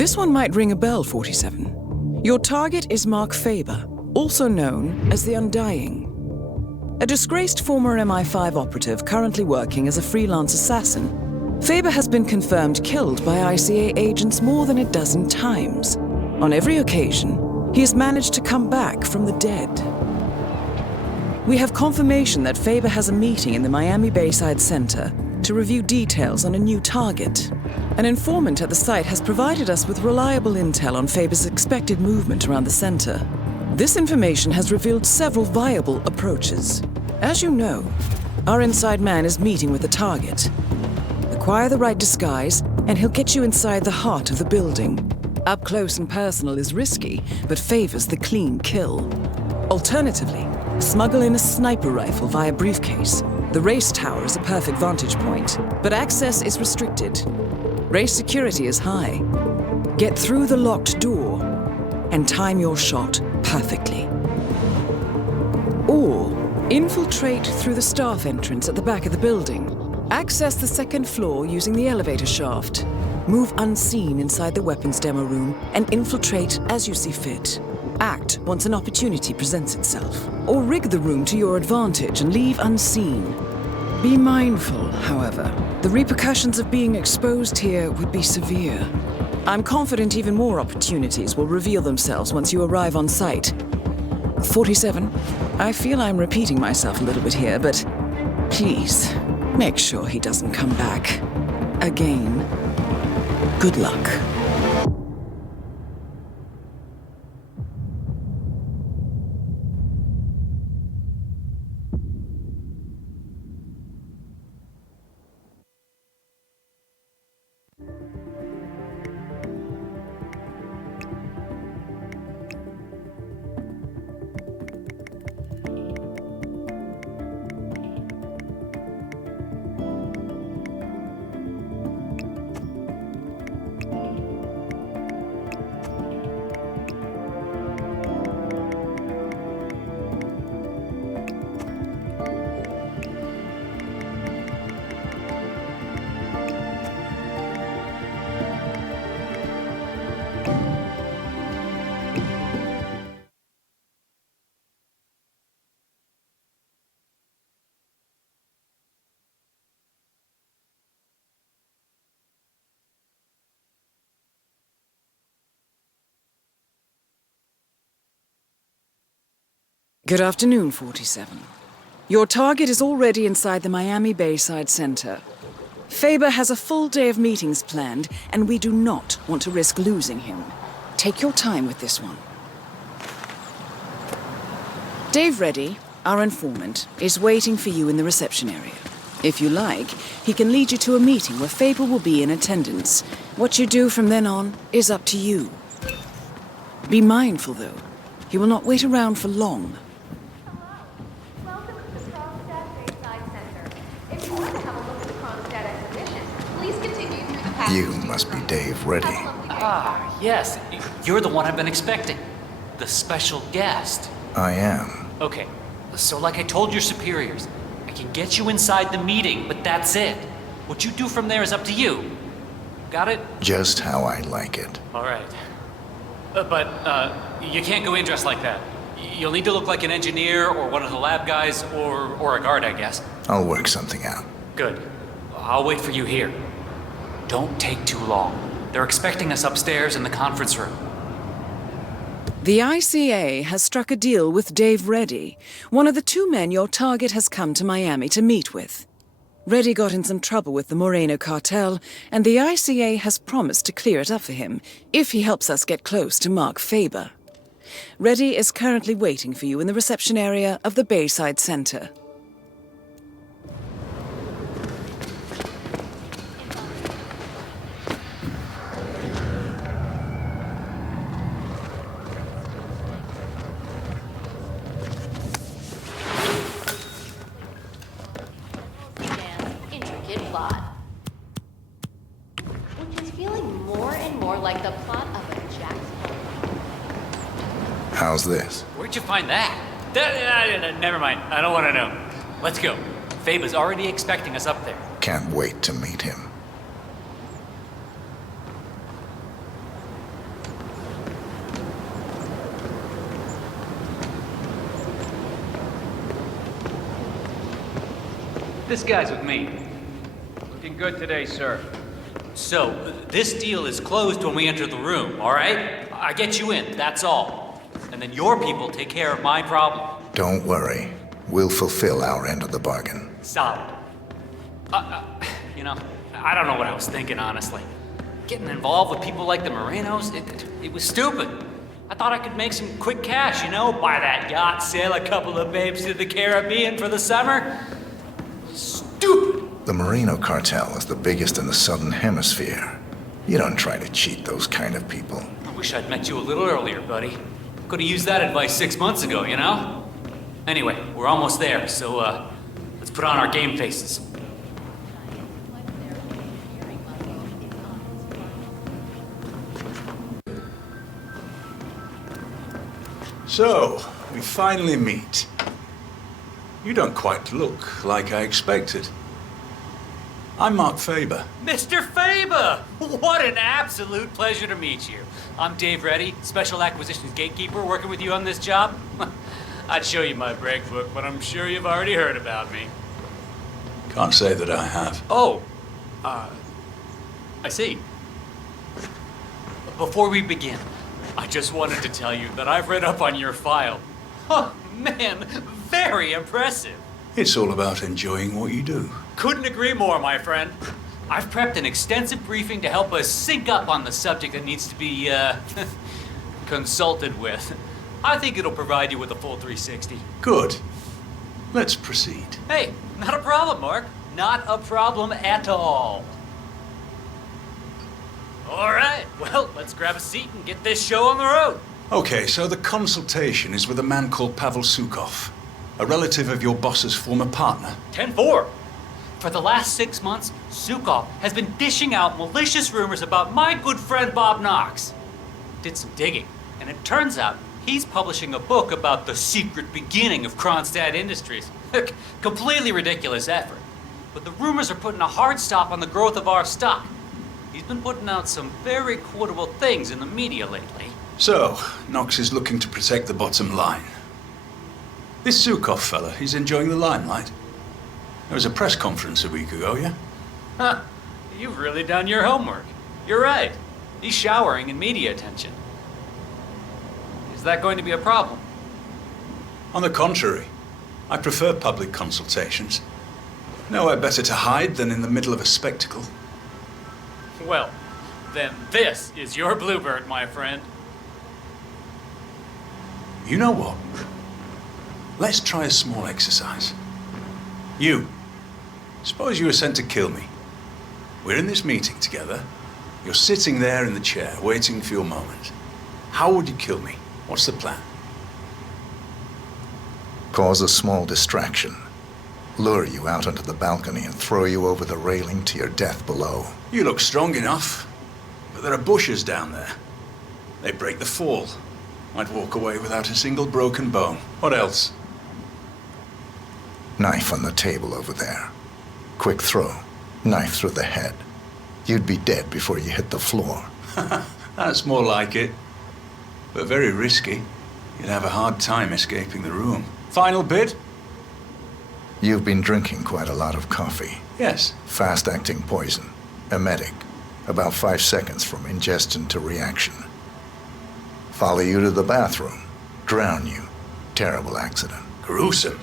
This one might ring a bell, 47. Your target is Mark Faba, also known as the Undying. A disgraced former MI5 operative currently working as a freelance assassin, Faba has been confirmed killed by ICA agents more than a dozen times. On every occasion, he has managed to come back from the dead. We have confirmation that Faba has a meeting in the Miami Bayside Center to review details on a new target. An informant at the site has provided us with reliable intel on Faba's expected movement around the center. This information has revealed several viable approaches. As you know, our inside man is meeting with the target. Acquire the right disguise, and he'll get you inside the heart of the building. Up close and personal is risky, but favors the clean kill. Alternatively, smuggle in a sniper rifle via briefcase. The race tower is a perfect vantage point, but access is restricted. Race security is high. Get through the locked door and time your shot perfectly. Or infiltrate through the staff entrance at the back of the building. Access the second floor using the elevator shaft. Move unseen inside the weapons demo room and infiltrate as you see fit. Act once an opportunity presents itself. Or rig the room to your advantage and leave unseen. Be mindful, however. The repercussions of being exposed here would be severe. I'm confident even more opportunities will reveal themselves once you arrive on site. 47, I feel I'm repeating myself a little bit here, but please, make sure he doesn't come back. Again. Good luck. Good afternoon, 47. Your target is already inside the Miami Bayside Center. Faba has a full day of meetings planned, and we do not want to risk losing him. Take your time with this one. Dave Reddy, our informant, is waiting for you in the reception area. If you like, he can lead you to a meeting where Faba will be in attendance. What you do from then on is up to you. Be mindful, though. He will not wait around for long. You must be Dave Reddy. Ah, yes. You're the one I've been expecting. The special guest. I am. Okay, so like I told your superiors, I can get you inside the meeting, but that's it. What you do from there is up to you. Got it? Just how I like it. All right. But you can't go in dressed like that. You'll need to look like an engineer or one of the lab guys or a guard, I guess. I'll work something out. Good. I'll wait for you here. Don't take too long. They're expecting us upstairs in the conference room. The ICA has struck a deal with Dave Reddy, one of the two men your target has come to Miami to meet with. Reddy got in some trouble with the Moreno cartel, and the ICA has promised to clear it up for him if he helps us get close to Mark Faba. Reddy is currently waiting for you in the reception area of the Bayside Center. How's this? Where'd you find that? Never mind. I don't want to know. Let's go. Faba's already expecting us up there. Can't wait to meet him. This guy's with me. Looking good today, sir. So, this deal is closed when we enter the room, all right? I get you in, that's all. And then your people take care of my problem. Don't worry. We'll fulfill our end of the bargain. Solid. You know, I don't know what I was thinking, honestly. Getting involved with people like the Morenos, it was stupid. I thought I could make some quick cash, you know, buy that yacht, sail a couple of babes to the Caribbean for the summer. Stupid! The Moreno cartel is the biggest in the Southern Hemisphere. You don't try to cheat those kind of people. I wish I'd met you a little earlier, buddy. Could have used that advice 6 months ago, you know? Anyway, we're almost there, so, let's put on our game faces. So, we finally meet. You don't quite look like I expected. I'm Mark Faba. Mr. Faba! What an absolute pleasure to meet you. I'm Dave Reddy, Special Acquisitions Gatekeeper, working with you on this job. I'd show you my break book, but I'm sure you've already heard about me. Can't say that I have. Oh, I see. Before we begin, I just wanted to tell you that I've read up on your file. Oh, man, very impressive. It's all about enjoying what you do. Couldn't agree more, my friend. I've prepped an extensive briefing to help us sync up on the subject that needs to be, consulted with. I think it'll provide you with a full 360. Good. Let's proceed. Hey, not a problem, Mark. Not a problem at all. All right, well, let's grab a seat and get this show on the road. Okay, so the consultation is with a man called Pavel Sukov, a relative of your boss's former partner. 10-4. For the last 6 months, Sukov has been dishing out malicious rumors about my good friend Bob Knox. Did some digging, and it turns out he's publishing a book about the secret beginning of Kronstadt Industries. Completely ridiculous effort. But the rumors are putting a hard stop on the growth of our stock. He's been putting out some very quotable things in the media lately. So, Knox is looking to protect the bottom line. This Sukov fella, he's enjoying the limelight. There was a press conference a week ago, yeah? Huh, you've really done your homework. You're right. He's showering in media attention. Is that going to be a problem? On the contrary, I prefer public consultations. Nowhere better to hide than in the middle of a spectacle. Well, then this is your bluebird, my friend. You know what? Let's try a small exercise. You. Suppose you were sent to kill me. We're in this meeting together. You're sitting there in the chair, waiting for your moment. How would you kill me? What's the plan? Cause a small distraction. Lure you out onto the balcony and throw you over the railing to your death below. You look strong enough, but there are bushes down there. They break the fall. I'd walk away without a single broken bone. What else? Knife on the table over there. Quick throw. Knife through the head. You'd be dead before you hit the floor. That's more like it. But very risky. You'd have a hard time escaping the room. Final bid? You've been drinking quite a lot of coffee. Yes. Fast-acting poison. Emetic. About 5 seconds from ingestion to reaction. Follow you to the bathroom. Drown you. Terrible accident. Gruesome.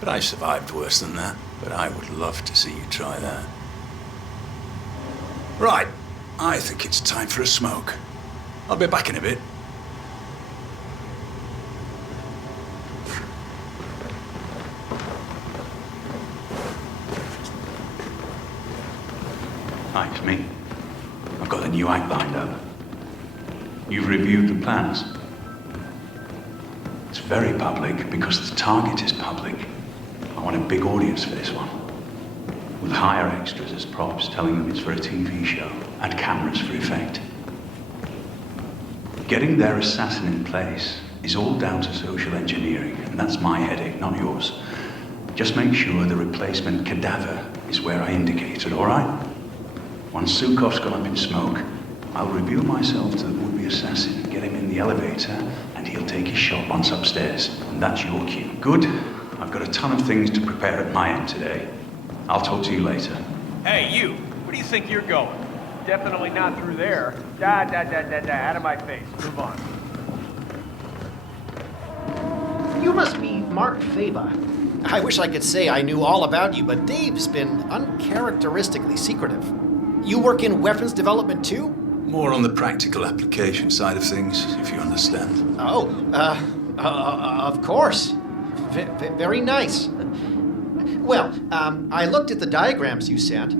But I survived worse than that. But I would love to see you try that. Right. I think it's time for a smoke. I'll be back in a bit. Hi, it's me. I've got a new act lined up. You've reviewed the plans. It's very public because the target is public. I want a big audience for this one. We'll hire extras as props, telling them it's for a TV show, and cameras for effect. Getting their assassin in place is all down to social engineering, and that's my headache, not yours. Just make sure the replacement cadaver is where I indicated, all right? Once Sukov's gone up in smoke, I'll reveal myself to the would-be assassin, get him in the elevator, and he'll take his shot once upstairs. And that's your cue. Good. I've got a ton of things to prepare at my end today. I'll talk to you later. Hey, you! Where do you think you're going? Definitely not through there. Out of my face. Move on. You must be Mark Faba. I wish I could say I knew all about you, but Dave's been uncharacteristically secretive. You work in weapons development too? More on the practical application side of things, if you understand. Oh, of course. Very nice. Well, I looked at the diagrams you sent.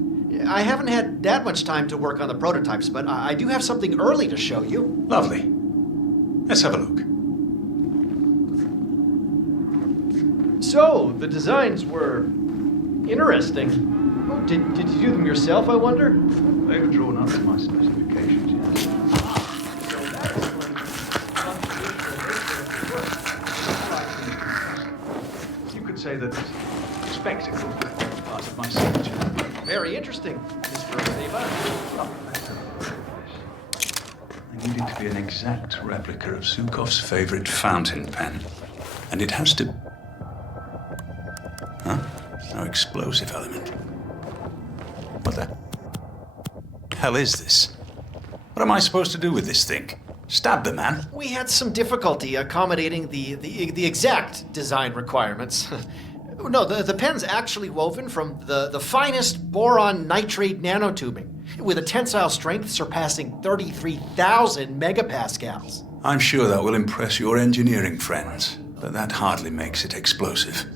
I haven't had that much time to work on the prototypes, but I do have something early to show you. Lovely. Let's have a look. So, the designs were interesting. Oh, did you do them yourself, I wonder? They were drawn up to my specifications, yes. You could say that spectacle was part of my signature. Very interesting, Mr. Faba. I need it to be an exact replica of Sukov's favorite fountain pen. And it has to... Huh? No explosive element. What the hell is this? What am I supposed to do with this thing? Stab the man? We had some difficulty accommodating the exact design requirements. No, the pen's actually woven from the finest boron nitrate nanotubing, with a tensile strength surpassing 33,000 megapascals. I'm sure that will impress your engineering friends, but that hardly makes it explosive.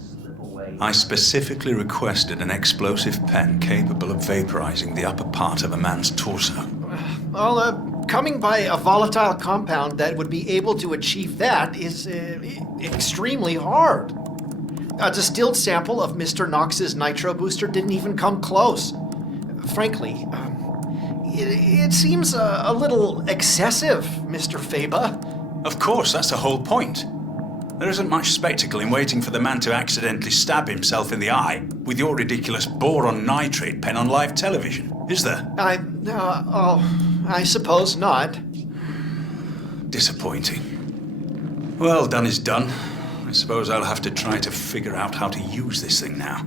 I specifically requested an explosive pen capable of vaporizing the upper part of a man's torso. Well, coming by a volatile compound that would be able to achieve that is extremely hard. A distilled sample of Mr. Knox's nitro booster didn't even come close. Frankly, it seems a little excessive, Mr. Faba. Of course, that's the whole point. There isn't much spectacle in waiting for the man to accidentally stab himself in the eye with your ridiculous boron nitrate pen on live television, is there? I suppose not. Disappointing. Well, done is done. I suppose I'll have to try to figure out how to use this thing now.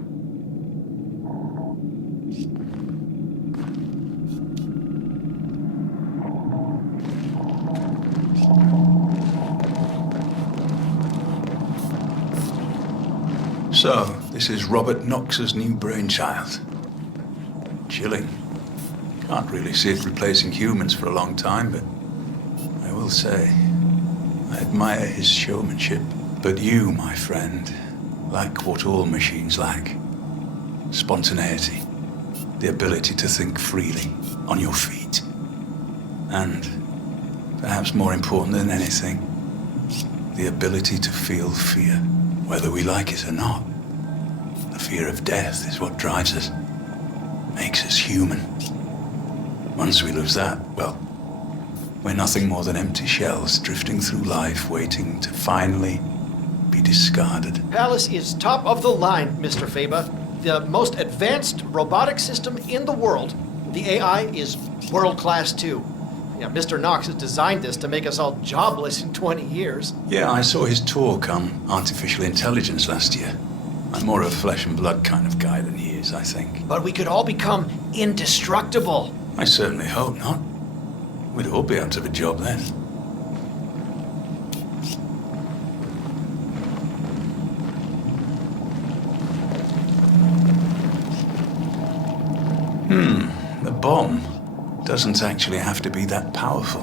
So, this is Robert Knox's new brainchild. Chilling. Can't really see it replacing humans for a long time, but I will say, I admire his showmanship. But you, my friend, lack what all machines lack. Spontaneity. The ability to think freely, on your feet. And, perhaps more important than anything, the ability to feel fear, whether we like it or not. The fear of death is what drives us, makes us human. Once we lose that, well, we're nothing more than empty shells drifting through life, waiting to finally be discarded. Palace is top of the line, Mr. Faba. The most advanced robotic system in the world. The AI is world-class too. Yeah, Mr. Knox has designed this to make us all jobless in 20 years. Yeah, I saw his talk on artificial intelligence last year. I'm more of a flesh and blood kind of guy than he is, I think. But we could all become indestructible. I certainly hope not. We'd all be out of a job then. The bomb doesn't actually have to be that powerful.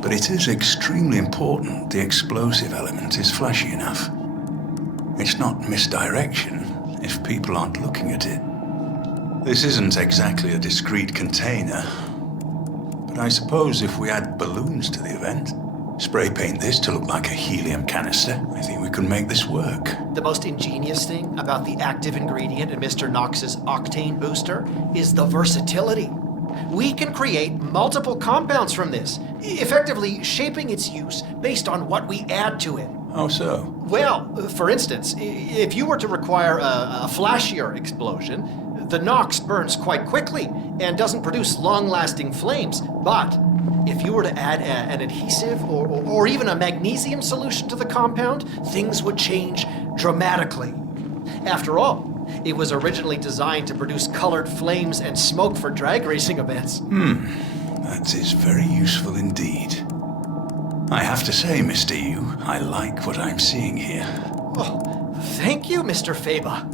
But it is extremely important the explosive element is flashy enough. It's not misdirection if people aren't looking at it. This isn't exactly a discrete container, but I suppose if we add balloons to the event, spray paint this to look like a helium canister, I think we can make this work. The most ingenious thing about the active ingredient in Mr. Knox's octane booster is the versatility. We can create multiple compounds from this, effectively shaping its use based on what we add to it. How so? Well, for instance, if you were to require a flashier explosion, the Knox burns quite quickly and doesn't produce long-lasting flames. But if you were to add an adhesive or even a magnesium solution to the compound, things would change dramatically. After all, It was originally designed to produce colored flames and smoke for drag racing events. That is very useful indeed. I have to say, Mr. Yu, I like what I'm seeing here. Oh, thank you, Mr. Faba.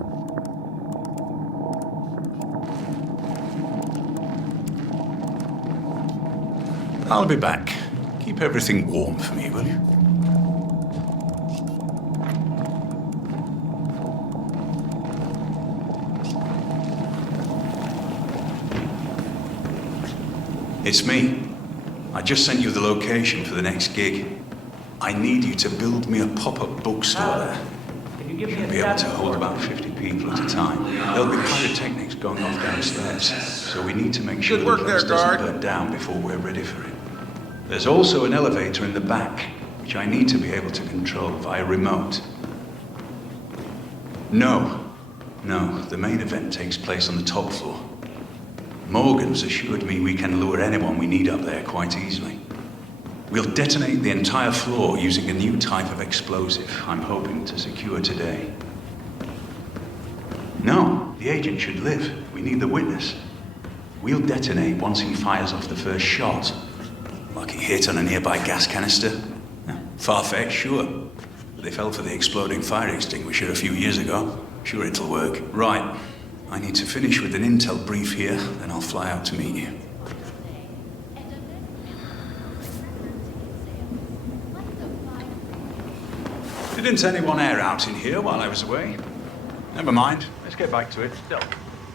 I'll be back. Keep everything warm for me, will you? It's me. I just sent you the location for the next gig. I need you to build me a pop-up bookstore there. Can you give me You'll a be able to status hold report? about 50 people at a time. There'll be pyrotechnics going off downstairs, so we need to make sure Good the work place there, doesn't guard. burn down before we're ready for it. There's also an elevator in the back, which I need to be able to control via remote. No, the main event takes place on the top floor. Morgan's assured me we can lure anyone we need up there quite easily. We'll detonate the entire floor using a new type of explosive I'm hoping to secure today. No, the agent should live. We need the witness. We'll detonate once he fires off the first shot. Like he hit on a nearby gas canister. Far-fetched, sure. But they fell for the exploding fire extinguisher a few years ago. Sure it'll work. Right. I need to finish with an intel brief here, then I'll fly out to meet you. Didn't anyone air out in here while I was away? Never mind. Let's get back to it. Still,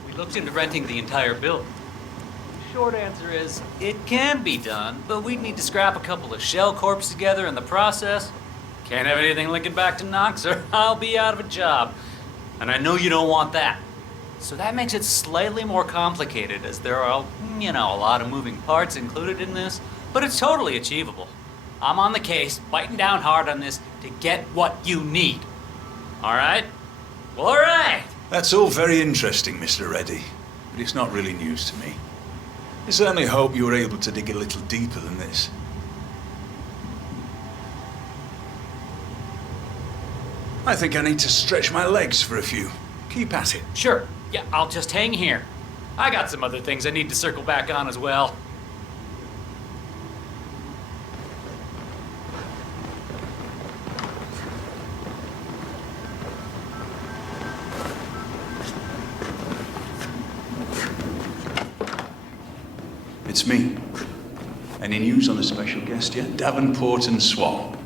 we looked into renting the entire building. Short answer is, it can be done, but we'd need to scrap a couple of shell corps together in the process. Can't have anything linking back to Knox or I'll be out of a job. And I know you don't want that. So that makes it slightly more complicated, as there are, a lot of moving parts included in this, but it's totally achievable. I'm on the case, biting down hard on this to get what you need. All right? Well, all right. That's all very interesting, Mr. Reddy, but it's not really news to me. I certainly hope you were able to dig a little deeper than this. I think I need to stretch my legs for a few. Keep at it. Sure. Yeah, I'll just hang here. I got some other things I need to circle back on as well. It's me. Any news on the special guest yet? Davenport and Swan.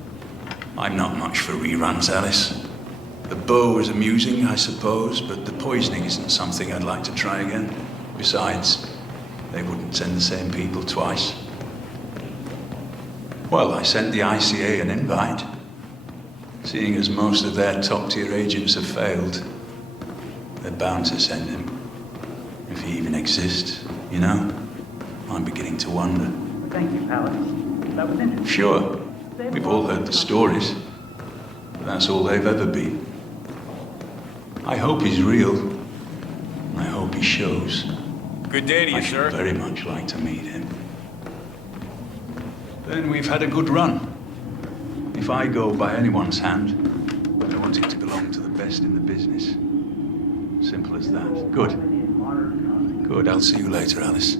I'm not much for reruns, Alice. The bow was amusing, I suppose, but the poisoning isn't something I'd like to try again. Besides, they wouldn't send the same people twice. Well, I sent the ICA an invite. Seeing as most of their top-tier agents have failed, they're bound to send him. If he even exists, I'm beginning to wonder. Thank you, Alex. That was interesting. Sure, we've all heard the stories. But that's all they've ever been. I hope he's real. I hope he shows. Good day to you, I should sir. very much like to meet him. Then we've had a good run. If I go by anyone's hand, I want it to belong to the best in the business. Simple as that. Good. Good, I'll see you later, Alice.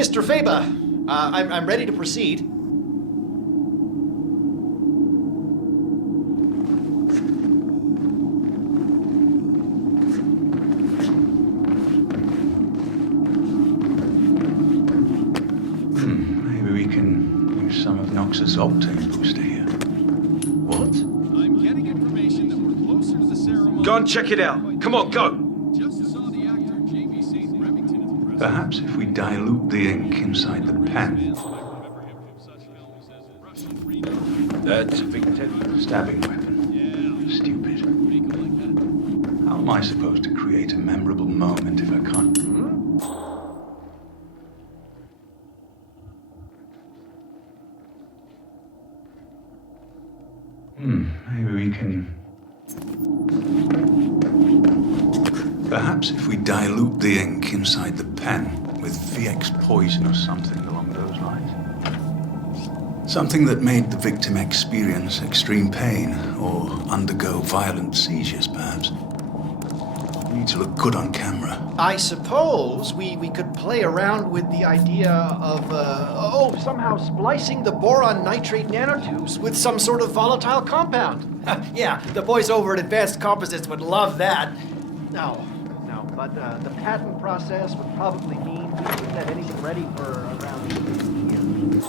Mr. Faba, I'm ready to proceed. Maybe we can use some of Knox's octane booster here. What? I'm getting information that we're closer to the ceremony. Go and check it out. Come on, go. Just saw the actor J.B. St. Remington at the press. Perhaps if we dilute the ink inside the pen. That's Victor. Stabbing weapon. Stupid. How am I supposed to create a memorable moment if I can't? Maybe we can... Perhaps if we dilute the ink inside the pen with VX poison or something along those those lines. Something that made the victim experience extreme pain or undergo violent seizures, perhaps. You need to look good on camera. I suppose we could play around with the idea of, somehow splicing the boron nitrate nanotubes with some sort of volatile compound. Yeah, the boys over at Advanced Composites would love that. No, but the patent process would probably mean we wouldn't have anything ready for around 8 years.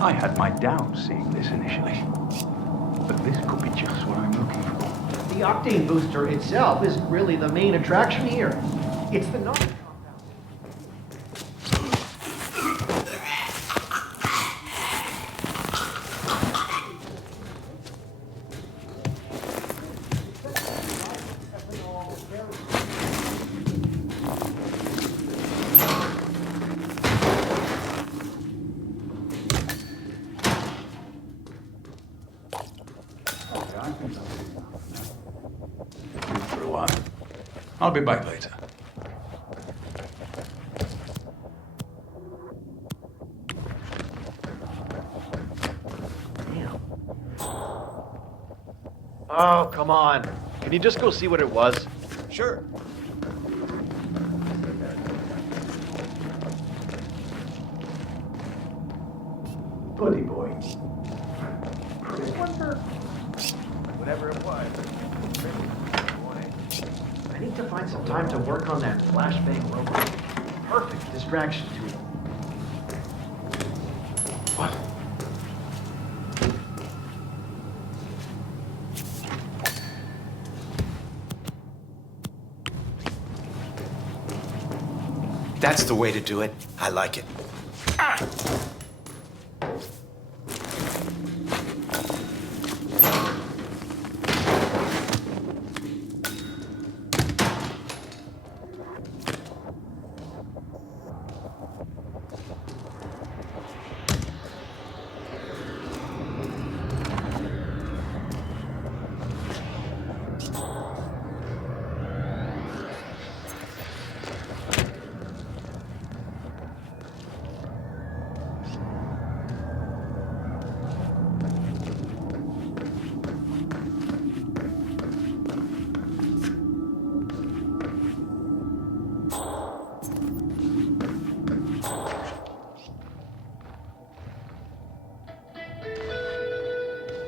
I had my doubts seeing this initially, but this could be just what I'm looking for. The octane booster itself isn't really the main attraction here. It's the non. For a while. I'll be back later. Oh, come on. Can you just go see what it was? Sure. Buddy boy. Whatever it was. I need to find some time to work on that flashbang robot. Perfect distraction tool. What? That's the way to do it. I like it.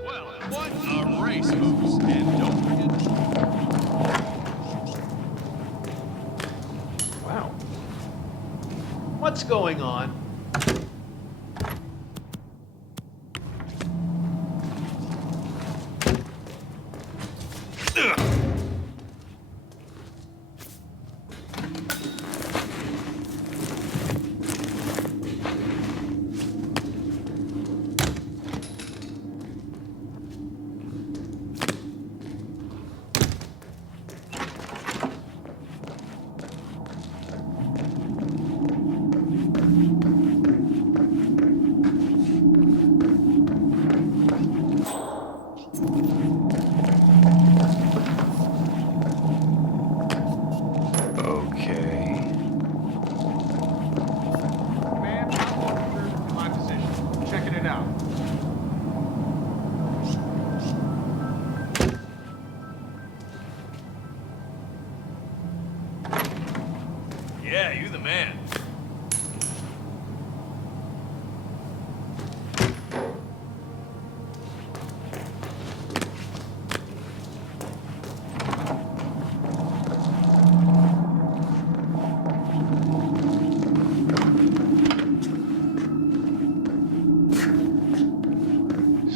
Well, what a race, folks. And don't forget. Wow. What's going on?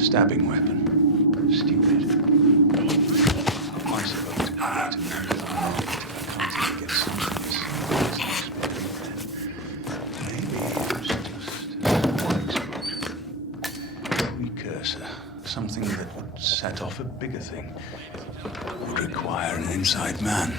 stabbing weapon. Stupid. How am I supposed to create a nuclear army if I can't even get some of this? Maybe it was just one explosion. Precursor. Something that would set off a bigger thing. Would require an inside man.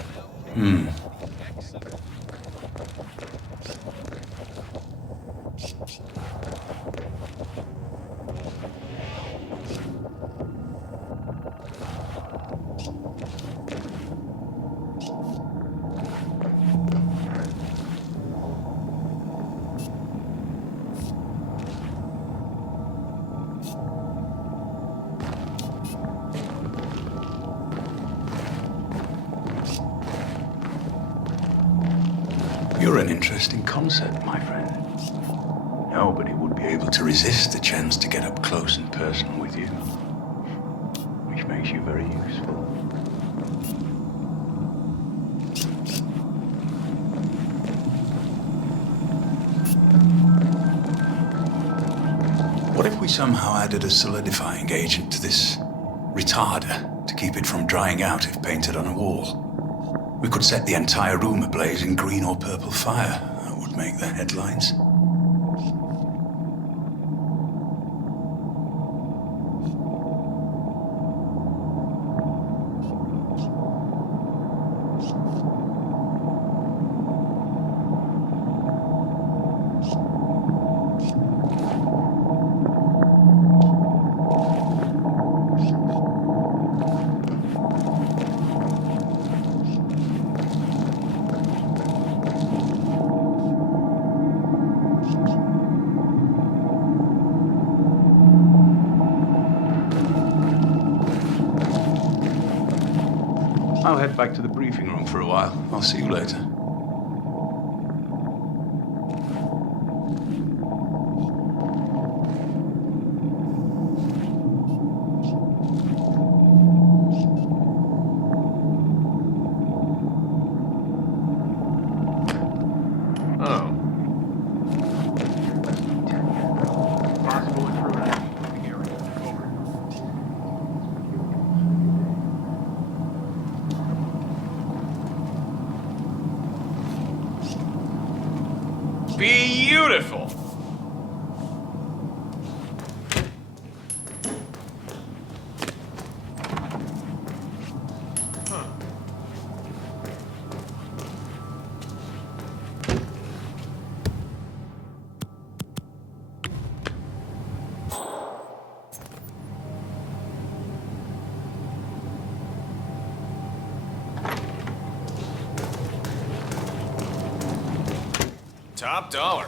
You're an interesting concept, my friend. Nobody would be able to resist the chance to get up close and personal with you. Which makes you very useful. What if we somehow added a solidifying agent to this retarder to keep it from drying out if painted on a wall? We could set the entire room ablaze in green or purple fire. That would make the headlines. I'll head back to the briefing room for a while. I'll see you later. Oh. Possible intruder. Moving area. Over. Beautiful. Top dollar.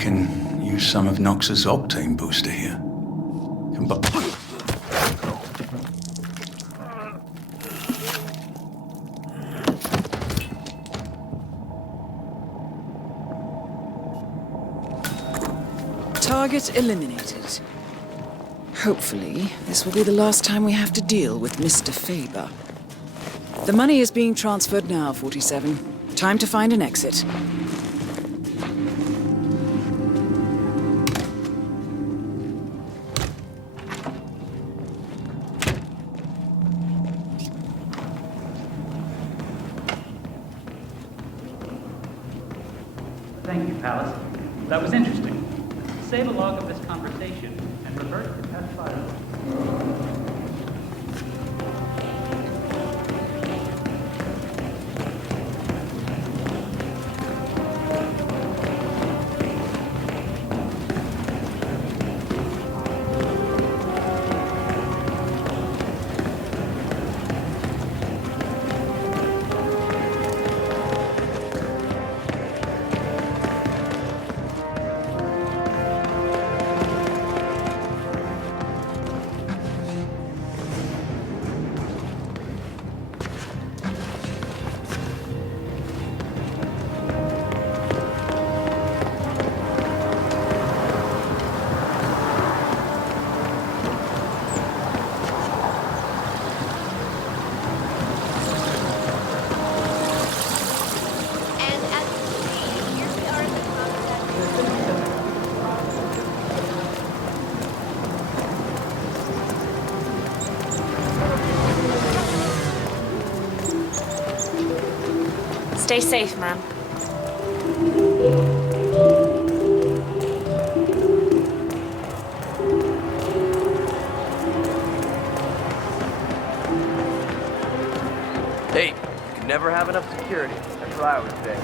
can use some of Nox's octane booster here. Target eliminated. Hopefully, this will be the last time we have to deal with Mr. Faba. The money is being transferred now, 47. Time to find an exit. Thank you, Palace. That was interesting. Save a log of this conversation and revert to test file. And as you can see, here we are in the Stay safe, ma'am. Hey, you can never have enough security. That's what I would say.